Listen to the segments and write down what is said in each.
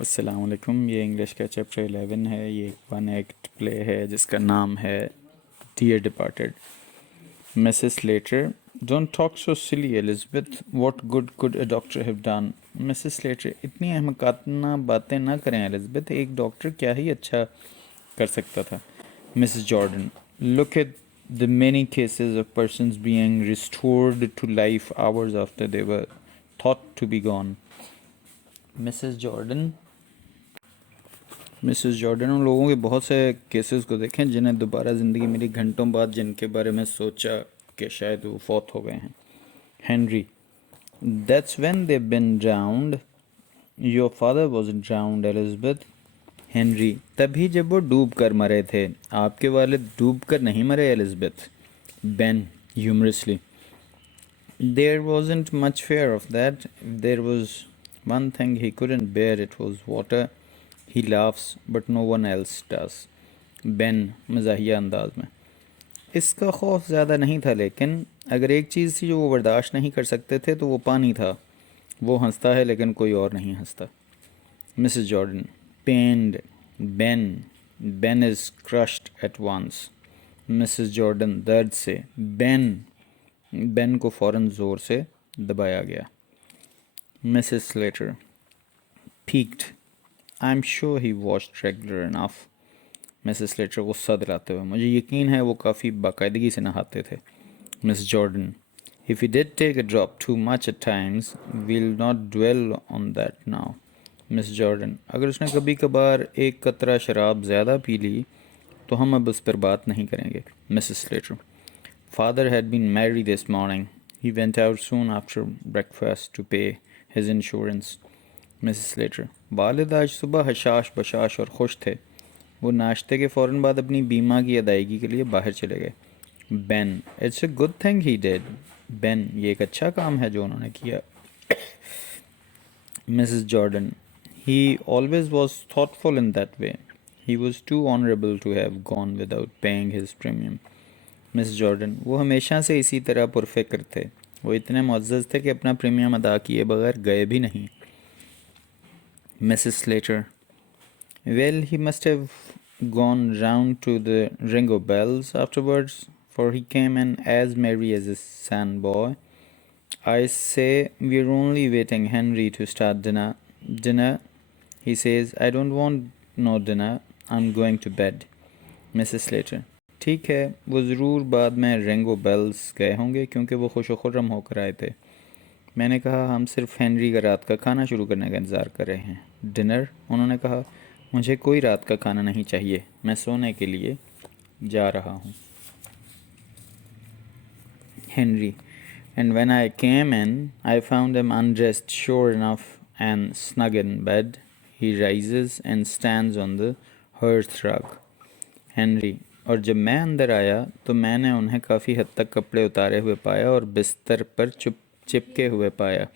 अस्सलाम वालेकुम। ये इंग्लिश का चैप्टर 11 है। ये एक वन एक्ट प्ले है जिसका नाम है dear departed. Mrs Slater, don't talk so silly Elizabeth, what good could a doctor have done. Mrs Slater, इतनी अहमकाना बातें ना करें एलिज़ाबेथ, एक डॉक्टर क्या ही अच्छा कर सकता था। Mrs Jordan, look at the many cases of persons being restored to life hours after they were thought to be gone. Mrs Jordan Mrs Jordan, उन लोगों के बहुत से केसेस को देखें जिन्हें दोबारा ज़िंदगी मिली घंटों बाद, जिनके बारे में सोचा कि शायद वो फौत हो गए हैं। Henry, that's when they been drowned. Your father was drowned Elizabeth. Henry, तभी जब वो डूब कर मरे थे। आपके वालिद डूब कर नहीं मरे Elizabeth. Ben humorously, there wasn't much fear of that. There was one thing he couldn't bear, it was water. He laughs, but no one else does. Ben मज़ाहिया अंदाज में, इसका खौफ ज़्यादा नहीं था, लेकिन अगर एक चीज़ थी जो वो बर्दाश्त नहीं कर सकते थे तो वो पानी था। वो हंसता है लेकिन कोई और नहीं हंसता। Mrs Jordan, pained. Ben, Ben is crushed at once. Mrs Jordan, दर्द से। बेन, बेन को फ़ौरन ज़ोर से दबाया गया। Mrs Slater, peaked, I am sure he watched regular enough. Mrs Slater गुस्सा दिलाते हुए, मुझे यकीन है वो काफ़ी बाकायदगी से नहाते थे। Miss Jordan, if he did take a drop too much at times, we'll not dwell on that now. Miss Jordan, अगर उसने कभी कभार एक कतरा शराब ज़्यादा पी ली तो हम अब उस पर बात नहीं करेंगे। Mrs Slater, father had been merry this morning, he went out soon after breakfast to pay his insurance. Mrs Slater, वालिद आज सुबह हशाश बशाश और खुश थे। वो नाश्ते के फ़ौरन बाद अपनी बीमा की अदायगी के लिए बाहर चले गए। Ben, it's a good thing he did. Ben, ये एक अच्छा काम है जो उन्होंने किया। Mrs Jordan, he always was thoughtful in that way, he was too honourable to have gone without paying his premium. Miss Jordan, वो हमेशा से इसी तरह पुरफ़िक्र थे। वो इतने मुअज़्ज़ज़ थे कि अपना प्रीमियम अदा किए बगैर गए भी नहीं। Mrs Slater, well, he must have gone round to the Ringo Bells afterwards, for he came in as merry as a sandboy. I say, we're only waiting Henry to start dinner. Dinner, he says, I don't want no dinner, I'm going to bed. Mrs. Slater, ठीक है, वो ज़रूर बाद में रेंगो bells गए होंगे क्योंकि वो खुश खुर्रम होकर आए थे। मैंने कहा, हम सिर्फ हेनरी का रात का खाना शुरू करने का इंतज़ार कर रहे हैं। डिनर, उन्होंने कहा, मुझे कोई रात का खाना नहीं चाहिए, मैं सोने के लिए जा रहा हूँ। Henry, and when I came in I found him undressed sure enough and snug in bed. He rises and stands on the hearth रग। हेनरी, और जब मैं अंदर आया तो मैंने उन्हें काफ़ी हद तक कपड़े उतारे हुए पाया और बिस्तर पर चिपके हुए पाया।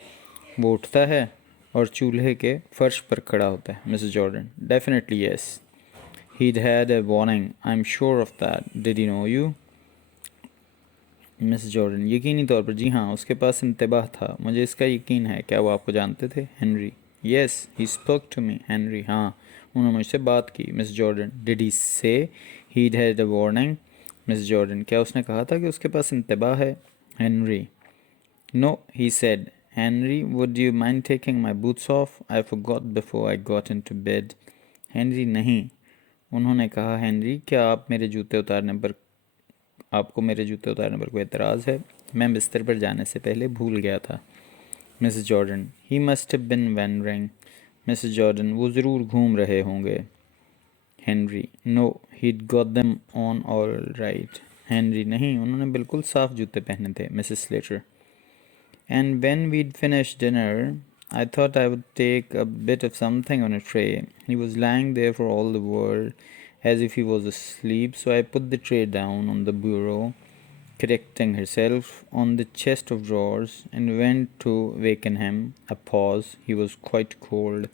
वो उठता है और चूल्हे के फर्श पर खड़ा होता है। Mrs Jordan, definitely yes, he'd had a warning, I'm sure of that, did he know you? Miss Jordan, यकीनी तौर पर जी हाँ, उसके पास इंतबाह था, मुझे इसका यकीन है। क्या वो आपको जानते थे? Henry, yes, he spoke to me. Henry, हाँ, उन्होंने मुझसे बात की। मिस जॉर्डन, डिड ही से he'd had a warning? Miss Jordan, क्या उसने कहा था कि उसके पास इंतबाह है? Henry, no, he said, Henry, would you mind taking my boots off? I forgot before I got into bed. Henry, नहीं, उन्होंने कहा, हेनरी, क्या आपको मेरे जूते उतारने पर कोई एतराज़ है? मैं बिस्तर पर जाने से पहले भूल गया था। Mrs Jordan, he must have been wandering. Mrs Jordan, वो ज़रूर घूम रहे होंगे। Henry, no, he'd got them on all right. Henry, नहीं, उन्होंने बिल्कुल साफ जूते पहने थे। Mrs Slater, and when we'd finished dinner, I thought I would take a bit of something on a tray. He was lying there for all the world as if he was asleep, so I put the tray down on the bureau, correcting herself, on the chest of drawers, and went to waken him. A pause. He was quite cold.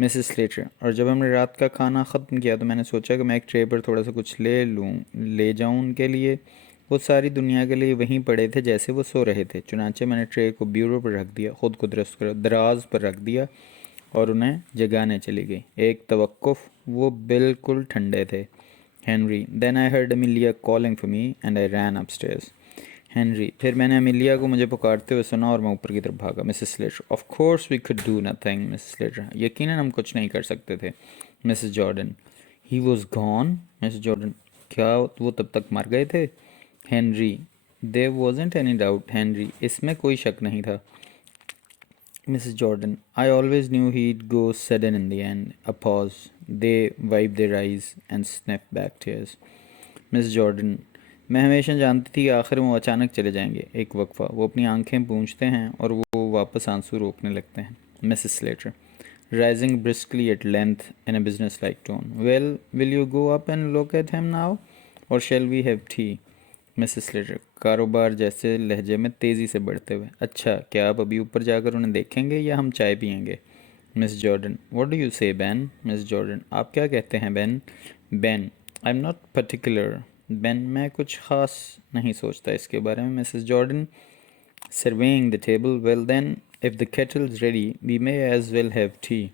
Mrs Slater, और जब हमने रात का खाना ख़त्म किया तो मैंने सोचा कि मैं एक ट्रे पर थोड़ा सा कुछ ले जाऊं उनके लिए। वो सारी दुनिया के लिए वहीं पड़े थे जैसे वो सो रहे थे। चुनांचे मैंने ट्रे को ब्यूरो पर रख दिया, ख़ुद को दराज पर रख दिया और उन्हें जगाने चली गई। एक तवक्कुफ, वो बिल्कुल ठंडे थे। Henry, then I heard Amelia calling for me and I ran upstairs. Henry, फिर मैंने अमिलिया को मुझे पुकारते हुए सुना और मैं ऊपर की तरफ भागा। Mrs Slater, of course we could do nothing. Mrs Slater, यकीनन हम कुछ नहीं कर सकते थे। Mrs Jordan, he was gone. Mrs Jordan, क्या वो तब तक मर गए थे? Henry, there wasn't any doubt. Henry, इसमें कोई शक नहीं था। Mrs. Jordan, I always knew he'd go sudden in the end. A pause. They wiped their eyes and snapped back tears. Miss Jordan, मैं हमेशा जानती थी कि आखिर में वो अचानक चले जाएंगे। एक वक्फा, वो अपनी आंखें पूंछते हैं और वो वापस आंसू रोकने लगते हैं। Mrs. Slater, rising briskly at length in a business-like tone. Well, will you go up and look at him now, or shall we have tea? Mrs Slater, कारोबार जैसे लहजे में तेज़ी से बढ़ते हुए, अच्छा, क्या आप अभी ऊपर जाकर उन्हें देखेंगे या हम चाय पियेंगे? Miss Jordan, what do you से बेन? मिस जॉर्डन, आप क्या कहते हैं Ben? Ben, I am not particular. Ben, मैं कुछ ख़ास नहीं सोचता इसके बारे में। Mrs Jordan, surveying the table, well then, if the kettle's ready, we may as well have tea.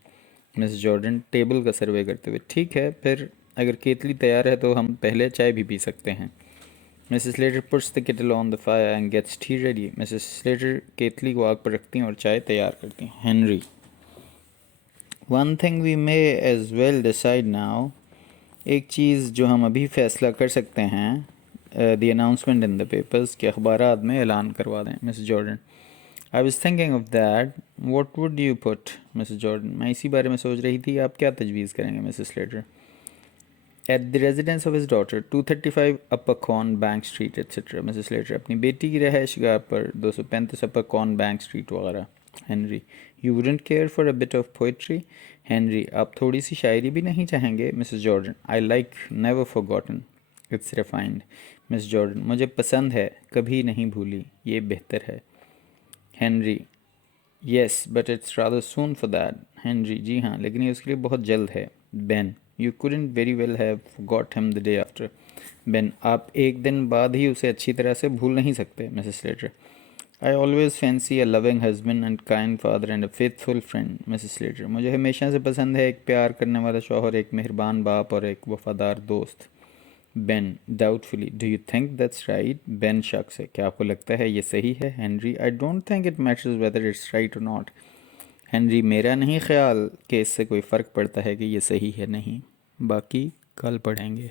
Miss Jordan, table का सर्वे करते हुए, ठीक है, फिर अगर केतली तैयार है तो हम पहले चाय भी पी सकते हैं। Mrs. Slater puts the kettle on the fire and gets tea ready. Mrs. Slater केतली को आग पर रखती हैं और चाय तैयार करती हैं। Henry, one thing we may as well decide now. एक चीज़ जो हम अभी फैसला कर सकते हैं, the announcement in the papers, के अखबारात में ऐलान करवा दें। Mrs. Jordan, I was thinking of that. What would you put? Mrs. Jordan, मैं इसी बारे में सोच रही थी, आप क्या तजवीज़ करेंगे? Mrs. Slater, at the residence of his daughter, 235 Upper Corn Bank Street, etc. Mrs. Slater, अपनी बेटी की रहायशगाह पर 235 Upper Corn Bank Street वगैरह। Henry, you wouldn't care for a bit of poetry? Henry, आप थोड़ी सी शायरी भी नहीं चाहेंगे? Mrs. Jordan, I like never forgotten. It's refined. Miss Jordan, मुझे पसंद है, कभी नहीं भूली, ये बेहतर है। Henry, yes, but it's rather soon for that. Henry, जी हाँ, लेकिन ये उसके लिए बहुत जल्द है। Ben, you couldn't very well have forgot him the day after. Ben, आप एक दिन बाद ही उसे अच्छी तरह से भूल नहीं सकते। Mrs. Slater, I always fancy a loving husband and kind father and a faithful friend. Mrs. Slater, मुझे हमेशा से पसंद है एक प्यार करने वाला शौहर, एक मेहरबान बाप और एक वफादार दोस्त। Ben, doubtfully, do you think that's right? Ben शक से, क्या आपको लगता है ये सही है? Henry, I don't think it matters whether it's right or not. Henry, मेरा नहीं ख्याल कि इससे कोई फ़र्क पड़ता है कि ये सही है नहीं, बाकी कल पढ़ेंगे।